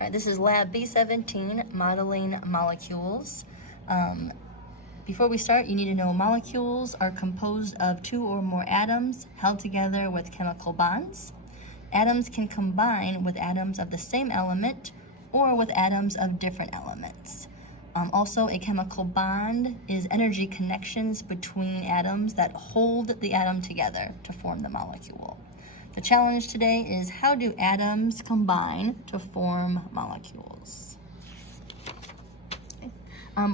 All right, this is lab B17 Modeling Molecules. Before we start, you need to know molecules are composed of two or more atoms held together with chemical bonds. Atoms can combine with atoms of the same element or with atoms of different elements. Also, a chemical bond is energy connections between atoms that hold the atom together to form the molecule. The challenge today is, how do atoms combine to form molecules?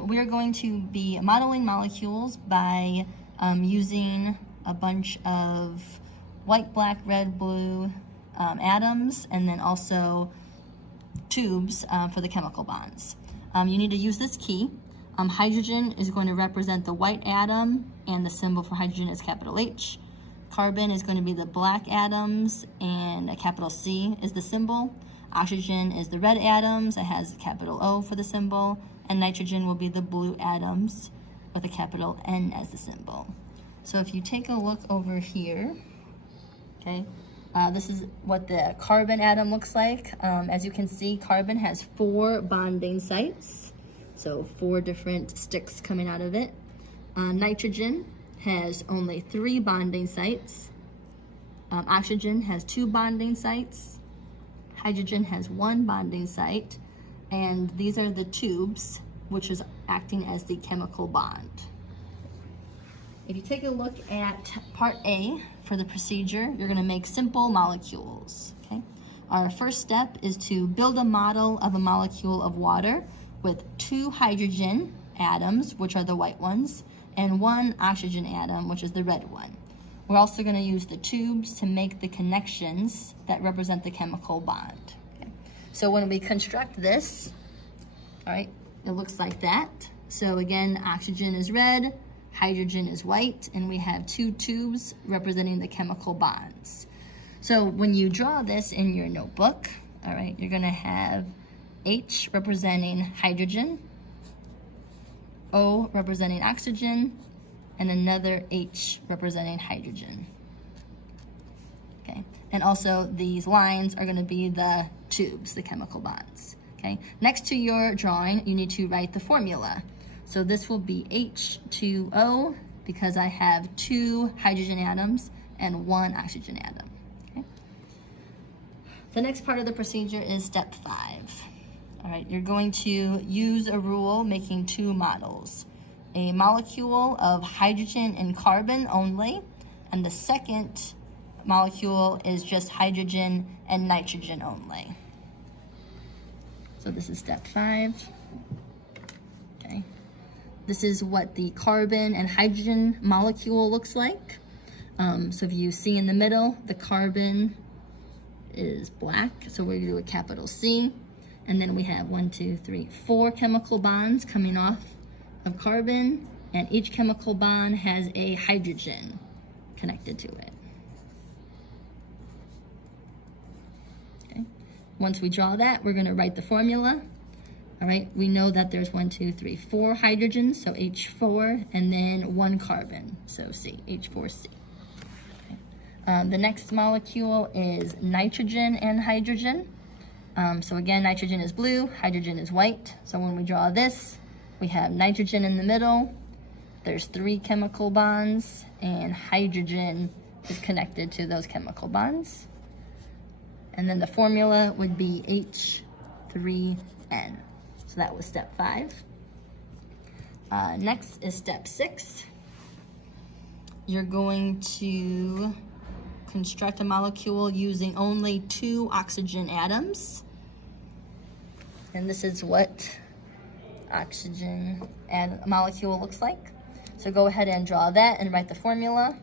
We are going to be modeling molecules by using a bunch of white, black, red, blue atoms, and then also tubes for the chemical bonds. You need to use this key. Hydrogen is going to represent the white atom, and the symbol for hydrogen is capital H. Carbon is going to be the black atoms, and a capital C is the symbol. Oxygen is the red atoms, it has a capital O for the symbol, and nitrogen will be the blue atoms with a capital N as the symbol. So if you take a look over here, okay, this is what the carbon atom looks like. As you can see, carbon has 4 bonding sites, so 4 different sticks coming out of it. Nitrogen has only 3 bonding sites. Oxygen has 2 bonding sites. Hydrogen has 1 bonding site. And these are the tubes, which is acting as the chemical bond. If you take a look at part A for the procedure, you're going to make simple molecules. Okay? Our first step is to build a model of a molecule of water with 2 hydrogen atoms, which are the white ones, and 1 oxygen atom, which is the red one. We're also going to use the tubes to make the connections that represent the chemical bond. Okay? So when we construct this, all right, it looks like that. So again, oxygen is red, hydrogen is white, and we have 2 tubes representing the chemical bonds. So when you draw this in your notebook, all right, you're going to have H representing hydrogen, O representing oxygen, and another H representing hydrogen. Okay, and also these lines are going to be the tubes, the chemical bonds. Okay, next to your drawing, you need to write the formula. So this will be H2O because I have 2 hydrogen atoms and 1 oxygen atom. Okay. The next part of the procedure is step 5. All right, you're going to use a rule making 2 models. A molecule of hydrogen and carbon only, and the second molecule is just hydrogen and nitrogen only. So this is step 5. Okay. This is what the carbon and hydrogen molecule looks like. So if you see in the middle, the carbon is black, so we're going to do a capital C. And then we have 4 chemical bonds coming off of carbon, and each chemical bond has a hydrogen connected to it. Okay. Once we draw that, we're going to write the formula. All right, we know that there's 4 hydrogens, so H4, and then 1 carbon, so C, H4C. Okay. The next molecule is nitrogen and hydrogen. So again, nitrogen is blue, hydrogen is white. So when we draw this, we have nitrogen in the middle, there's 3 chemical bonds, and hydrogen is connected to those chemical bonds. And then the formula would be H3N. So that was step 5. Next is step 6. You're going to construct a molecule using only 2 oxygen atoms. And this is what oxygen molecule looks like. So go ahead and draw that and write the formula.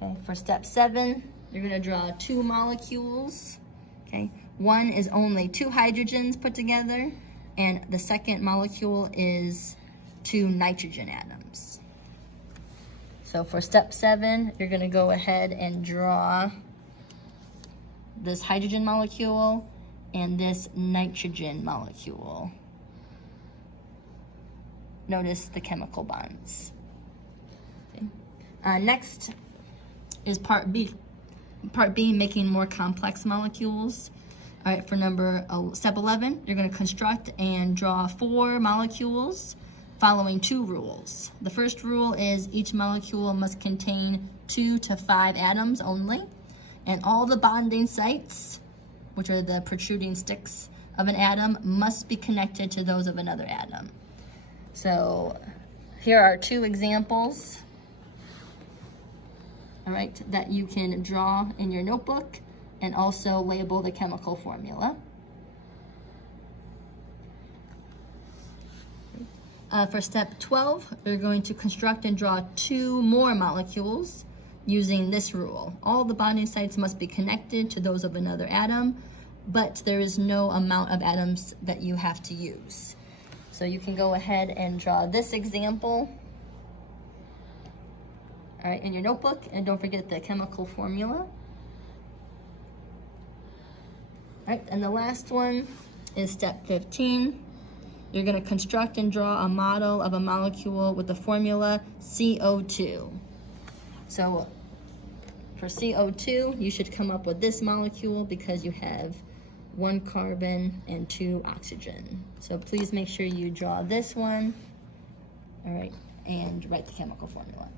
Okay, for step 7, you're going to draw 2 molecules. Okay, one is only 2 hydrogens put together, and the second molecule is 2 nitrogen atoms. So for step 7, you're going to go ahead and draw this hydrogen molecule and this nitrogen molecule. Notice the chemical bonds. Okay. Next is part B. Part B, making more complex molecules. All right, for step 11, you're going to construct and draw 4 molecules following 2 rules. The first rule is each molecule must contain 2 to 5 atoms only, and all the bonding sites, which are the protruding sticks of an atom, must be connected to those of another atom. So here are 2 examples, all right, that you can draw in your notebook and also label the chemical formula. For step 12, we're going to construct and draw 2 more molecules using this rule. All the bonding sites must be connected to those of another atom, but there is no amount of atoms that you have to use. So you can go ahead and draw this example, all right, in your notebook, and don't forget the chemical formula. All right, and the last one is step 15. You're going to construct and draw a model of a molecule with the formula CO2. So for CO2, you should come up with this molecule because you have 1 carbon and 2 oxygen. So please make sure you draw this one, all right, and write the chemical formula.